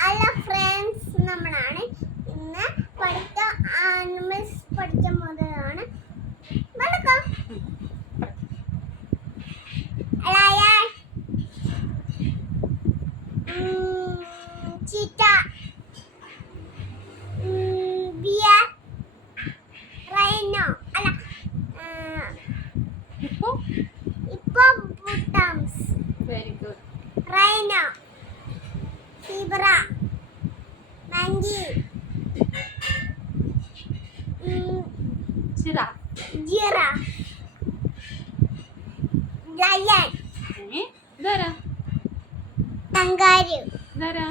Hello friends നമ്മളാണ്. ഇന്ന് പഠിത്ത animals പഠിക്കാൻ പോകുന്നതാണ്. ലയൺ ചീറ്റ ബിയർ റൈനോ അല്ല ഇപ്പോ ഇപ്പൊ very good rhino. Zebra monkey giraffe lion ഇതാരാ കങ്കാരു ഇതാരാ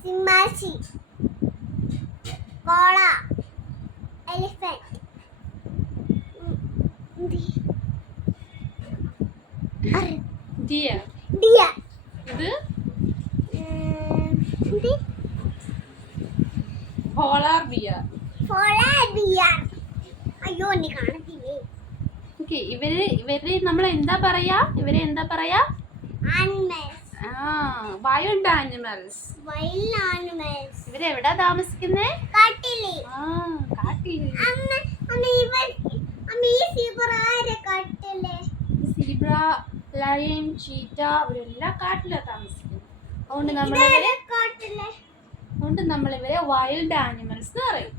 സിംഹാസി കോള എലിഫന്റ് ഡിയർ ഡിയർ ഇത് പോളാർ ബിയർ ഡിയർ അയ്യോ നീ കാണത്തില്ലേ? ഓക്കെ ഇവർ ഇവർ നമ്മൾ എന്താ പറയാ? ഇവരെ എന്താ പറയാ? ആനിമൽസ് ആ വൈൽഡ് ആനിമൽസ് വൈൽഡ് ആനിമൽസ് എവിടെ താമസിക്കുന്നേ? കാട്ടിൽ. ആ കാട്ടിൽ. അമ്മ അമ്മ ഇവർ അമ്മ ഈ സീബ്ര ആരെ കാട്ടിൽ? സീബ്ര ലയൺ ചീറ്റ ഇവരെല്ലാം കാട്ടിലാ താമസിക്കുന്നത്. അതുകൊണ്ട് കാട്ടിൽ അതുകൊണ്ട് നമ്മളിവരെ വൈൽഡ് ആനിമൽസ് എന്ന് പറയും.